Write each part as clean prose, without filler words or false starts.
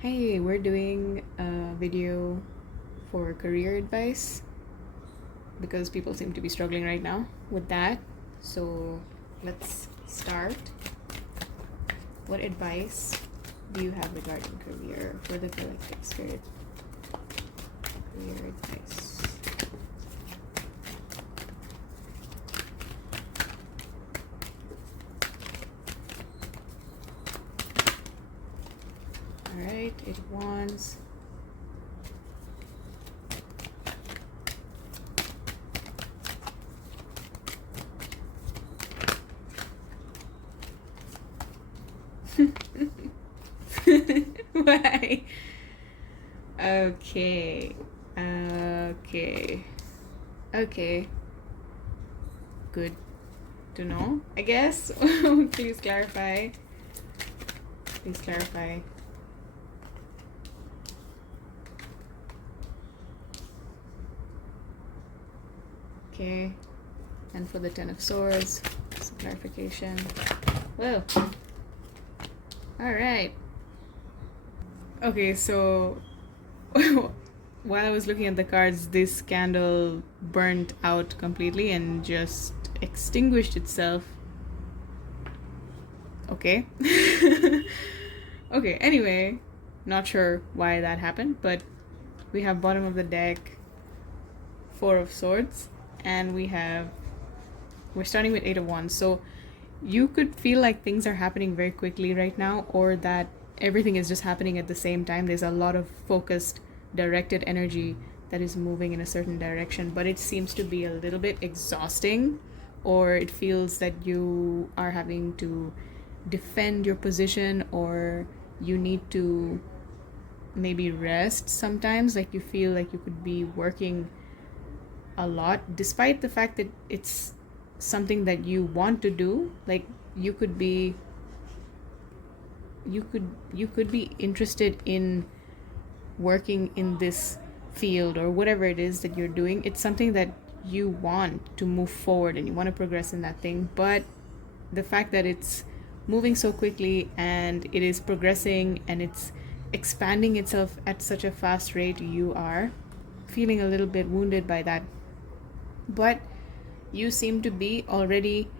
Hey, we're doing a video for career advice because people seem to be struggling right now with that. So let's start. What advice do you have regarding career for the collective spirit? Career advice. Alright, it wants. Why? Okay. Okay. Okay. Good to know, I guess. Please clarify. Please clarify. Okay. And for the Ten of Swords, some clarification. Whoa. Alright. Okay, so while I was looking at the cards, this candle burnt out completely and just extinguished itself. Okay. Okay, anyway, not sure why that happened, but we have bottom of the deck Four of Swords, and we're starting with Eight of Wands. So you could feel like things are happening very quickly right now, or that everything is just happening at the same time. There's a lot of focused, directed energy that is moving in a certain direction, but it seems to be a little bit exhausting, or it feels that you are having to defend your position, or you need to maybe rest sometimes. Like you feel like you could be working a lot despite the fact that it's something that you want to do. Like you could be interested in working in this field or whatever it is that you're doing. It's something that you want to move forward and you want to progress in that thing, but the fact that it's moving so quickly and it is progressing and it's expanding itself at such a fast rate, you are feeling a little bit wounded by that. But you seem to be already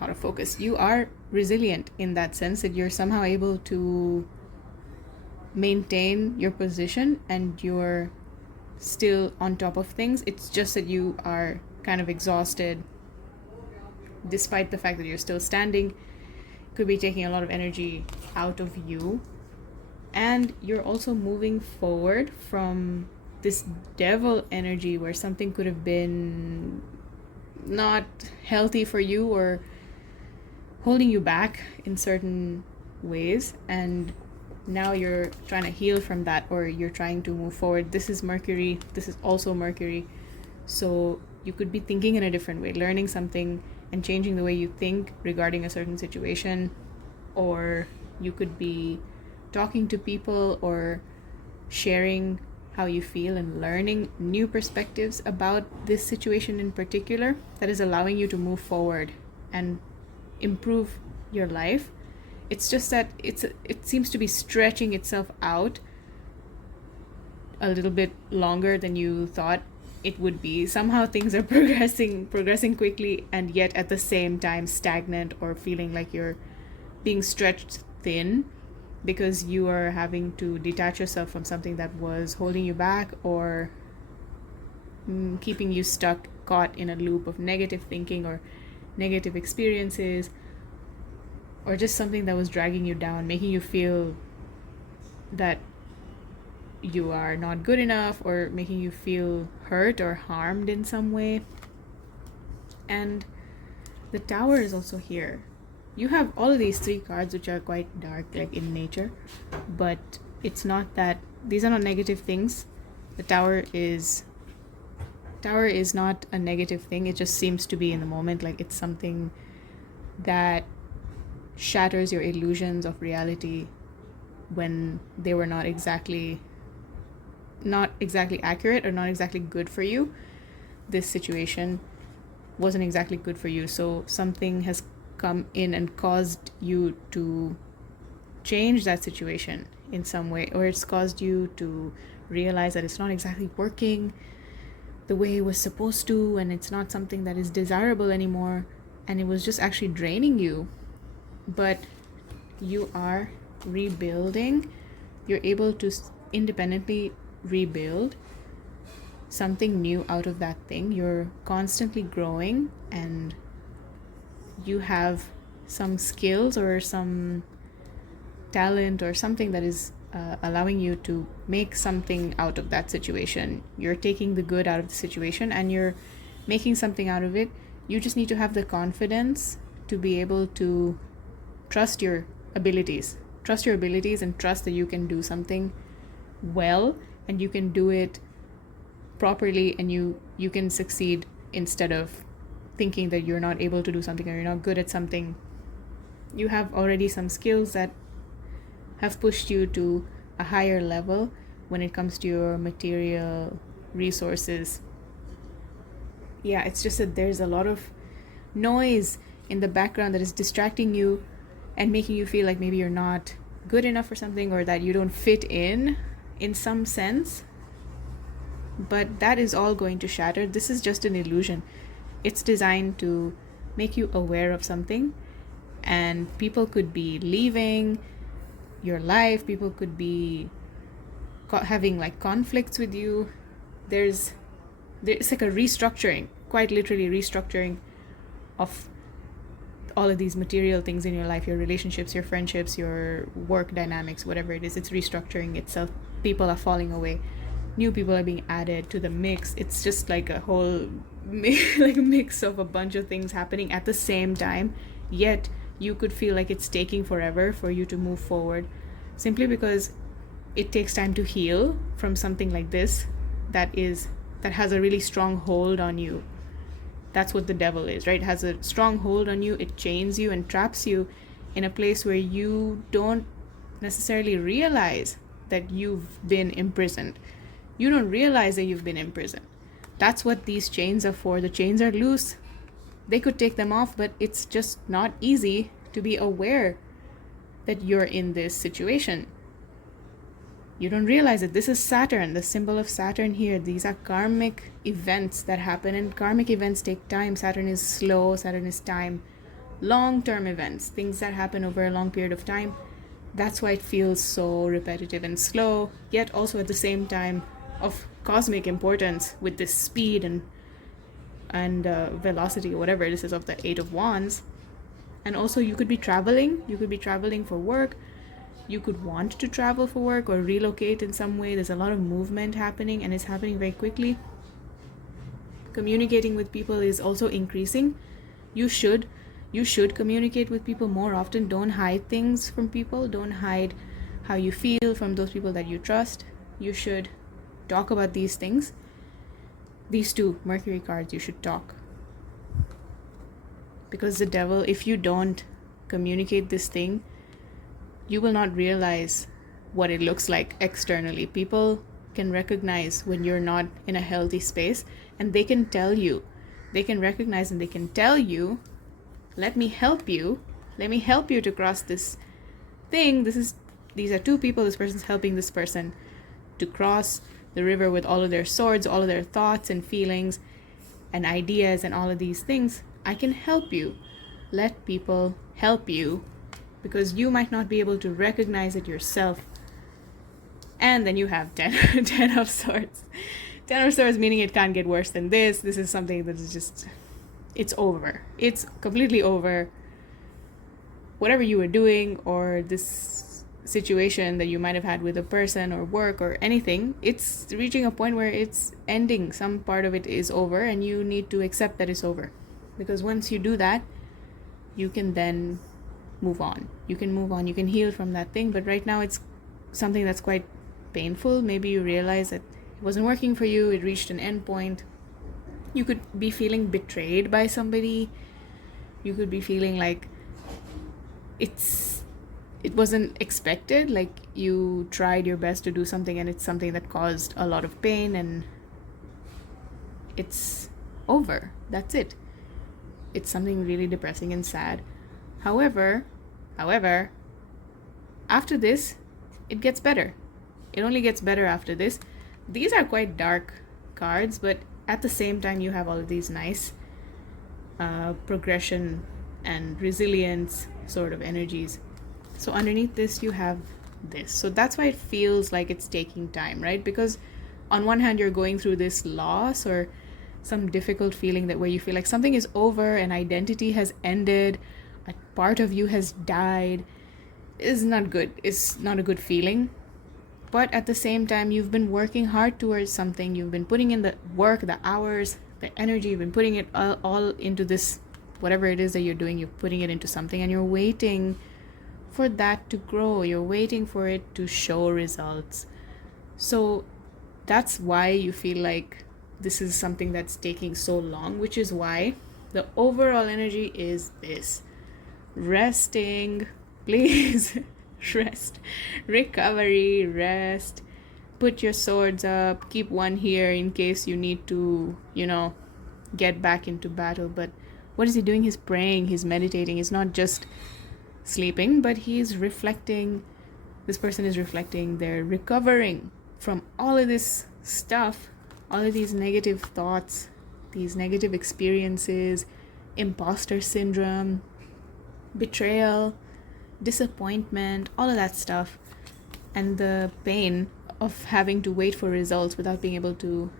out of focus. You are resilient in that sense that you're somehow able to maintain your position and you're still on top of things. It's just that you are kind of exhausted despite the fact that you're still standing. Could be taking a lot of energy out of you, and you're also moving forward from this devil energy where something could have been not healthy for you or holding you back in certain ways, and now you're trying to heal from that, or you're trying to move forward. This is Mercury, this is also Mercury, so you could be thinking in a different way, learning something and changing the way you think regarding a certain situation, or you could be talking to people or sharing how you feel and learning new perspectives about this situation in particular that is allowing you to move forward and improve your life. It's just that it seems to be stretching itself out a little bit longer than you thought it would be. Somehow things are progressing quickly, and yet at the same time stagnant, or feeling like you're being stretched thin because you are having to detach yourself from something that was holding you back, or keeping you stuck, caught in a loop of negative thinking or negative experiences, or just something that was dragging you down, making you feel that you are not good enough, or making you feel hurt or harmed in some way. And the Tower is also here. You have all of these three cards which are quite dark, like in nature, but it's not that these are not negative things. The Tower is not a negative thing. It just seems to be in the moment like it's something that shatters your illusions of reality when they were not exactly accurate or not exactly good for you. This situation wasn't exactly good for you, so something has come in and caused you to change that situation in some way, or it's caused you to realize that it's not exactly working the way it was supposed to, and it's not something that is desirable anymore, and it was just actually draining you. But you are rebuilding, you're able to independently rebuild something new out of that thing. You're constantly growing, and you have some skills or some talent or something that is allowing you to make something out of that situation. You're taking the good out of the situation and you're making something out of it. You just need to have the confidence to be able to trust your abilities. Trust your abilities and trust that you can do something well, and you can do it properly, and you can succeed instead of thinking that you're not able to do something or you're not good at something. You have already some skills that have pushed you to a higher level when it comes to your material resources. Yeah, it's just that there's a lot of noise in the background that is distracting you and making you feel like maybe you're not good enough for something, or that you don't fit in some sense. But that is all going to shatter. This is just an illusion. It's designed to make you aware of something, and people could be leaving your life, people could be having like conflicts with you. There's like a restructuring, quite literally restructuring of all of these material things in your life, your relationships, your friendships, your work dynamics, whatever it is. It's restructuring itself. People are falling away, new people are being added to the mix. It's just like a whole like a mix of a bunch of things happening at the same time, yet you could feel like it's taking forever for you to move forward, simply because it takes time to heal from something like this that has a really strong hold on you. That's what the devil is, right? It has a strong hold on you. It chains you and traps you in a place where you don't necessarily realize that you've been imprisoned. You don't realize that you've been imprisoned. That's what these chains are for. The chains are loose. They could take them off, but it's just not easy to be aware that you're in this situation. You don't realize that this is Saturn, the symbol of Saturn here. These are karmic events that happen, and karmic events take time. Saturn is slow, Saturn is time. Long-term events, things that happen over a long period of time. That's why it feels so repetitive and slow, yet also at the same time of cosmic importance with this speed and velocity, whatever this is, of the Eight of Wands. And also you could be traveling for work. You could want to travel for work or relocate in some way. There's a lot of movement happening, and it's happening very quickly. Communicating with people is also increasing. You should communicate with people more often. Don't hide things from people. Don't hide how you feel from those people that you trust. You should talk about these things. These two Mercury cards, you should talk. Because the devil, if you don't communicate this thing, you will not realize what it looks like externally. People can recognize when you're not in a healthy space, and they can tell you. They can recognize and they can tell you, let me help you. Let me help you to cross this thing. These are two people. This person's helping this person to cross the river with all of their swords, all of their thoughts and feelings and ideas and all of these things. I can help you. Let people help you, because you might not be able to recognize it yourself. And then you have 10 of Swords. 10 of Swords meaning it can't get worse than this. This is something that is just, it's over. It's completely over. Whatever you were doing, or this situation that you might have had with a person or work or anything, it's reaching a point where it's ending. Some part of it is over, and you need to accept that it's over. Because once you do that, you can then move on. You can heal from that thing. But right now it's something that's quite painful. Maybe you realize that it wasn't working for you. It reached an end point. You could be feeling betrayed by somebody. You could be feeling like it wasn't expected. Like you tried your best to do something, and it's something that caused a lot of pain, and it's over. That's it. It's something really depressing and sad. However, after this, it gets better. It only gets better after this. These are quite dark cards, but at the same time, you have all of these nice progression and resilience sort of energies. So underneath this, you have this. So that's why it feels like it's taking time, right? Because on one hand, you're going through this loss or some difficult feeling that where you feel like something is over, an identity has ended, a part of you has died. Is not good. It's not a good feeling. But at the same time, you've been working hard towards something. You've been putting in the work, the hours, the energy. You've been putting it all into this, whatever it is that you're doing, you're putting it into something, and you're waiting for that to grow. You're waiting for it to show results. So that's why you feel like this is something that's taking so long, which is why the overall energy is this. Resting, please. Rest, recovery, rest. Put your swords up, keep one here in case you need to, get back into battle. But what is he doing? He's praying, he's meditating. He's not just sleeping, but he's reflecting. This person is reflecting. They're recovering from all of this stuff, all of these negative thoughts, these negative experiences, imposter syndrome, betrayal, disappointment, all of that stuff, and the pain of having to wait for results without being able to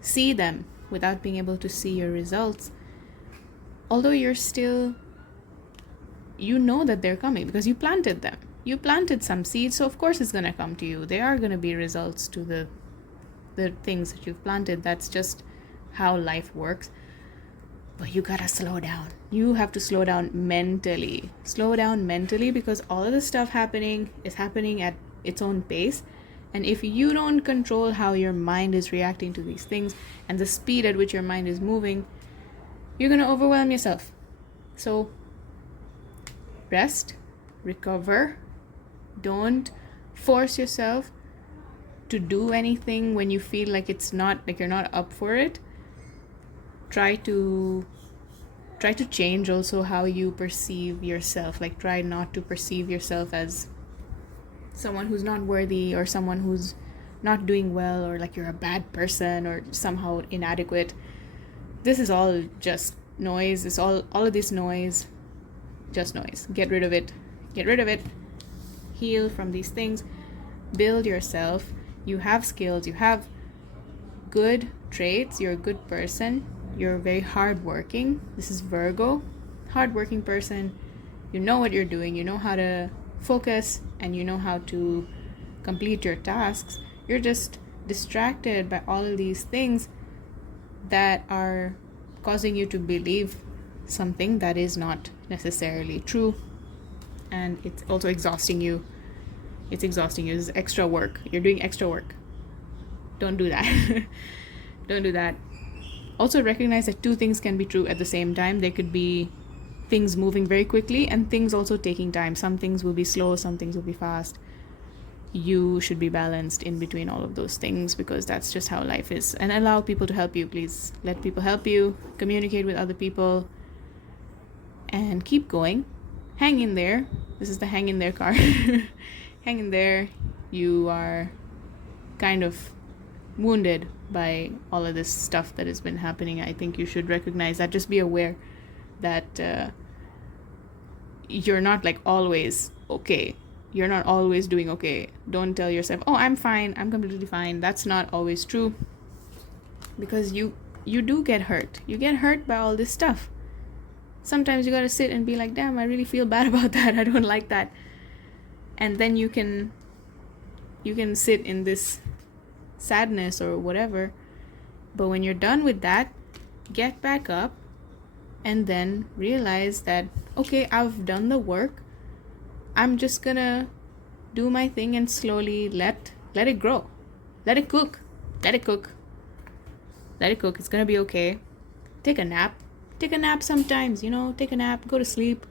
see them, without being able to see your results. Although you're still, that they're coming because you planted them. You planted some seeds, so of course it's going to come to you. There are going to be results to the things that you've planted. That's just how life works. But you gotta slow down. You have to slow down mentally. Slow down mentally because all of the stuff happening is happening at its own pace. And if you don't control how your mind is reacting to these things and the speed at which your mind is moving, you're gonna overwhelm yourself. So rest, recover. Don't force yourself to do anything when you feel like it's not, like you're not up for it. Try to change also how you perceive yourself. Like try not to perceive yourself as someone who's not worthy or someone who's not doing well or like you're a bad person or somehow inadequate. This is all just noise. It's all of this noise, just noise. Get rid of it. Heal from these things. Build yourself. You have skills. You have good traits. You're a good person. You're very hardworking. This is Virgo. Hardworking person. You know what you're doing. You know how to focus and you know how to complete your tasks. You're just distracted by all of these things that are causing you to believe something that is not necessarily true. And it's also exhausting you. It's exhausting you. It's extra work. You're doing extra work. Don't do that. Don't do that. Also recognize that two things can be true at the same time. There could be things moving very quickly and things also taking time. Some things will be slow, some things will be fast. You should be balanced in between all of those things because that's just how life is. And allow people to help you. Please let people help you. Communicate with other people. And keep going. Hang in there. This is the hang in there card. Hang in there. You are kind of wounded by all of this stuff that has been happening. I think you should recognize that. Just be aware that you're not like always okay. You're not always doing okay. Don't tell yourself, oh, I'm fine, I'm completely fine. That's not always true because you do get hurt. You get hurt by all this stuff. Sometimes you gotta sit and be like, damn, I really feel bad about that. I don't like that. And then you can sit in this sadness or whatever. But when you're done with that, get back up and then realize that, okay, I've done the work. I'm just gonna do my thing and slowly let it grow. Let it cook. Let it cook. Let it cook. It's gonna be okay. Take a nap. Take a nap sometimes, take a nap, go to sleep.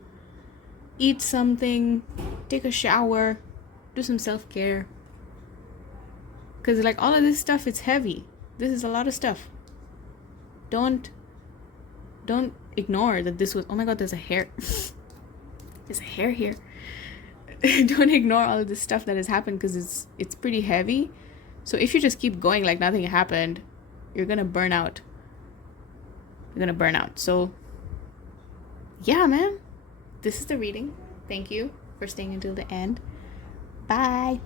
Eat something. Take a shower. Do some self-care. Because like all of this stuff, it's heavy. This is a lot of stuff. Don't ignore that this was, oh my god, there's a hair. There's a hair here. don't ignore all of this stuff that has happened, because it's pretty heavy. So if you just keep going like nothing happened, you're gonna burn out. So yeah, man, this is the reading. Thank you for staying until the end. Bye.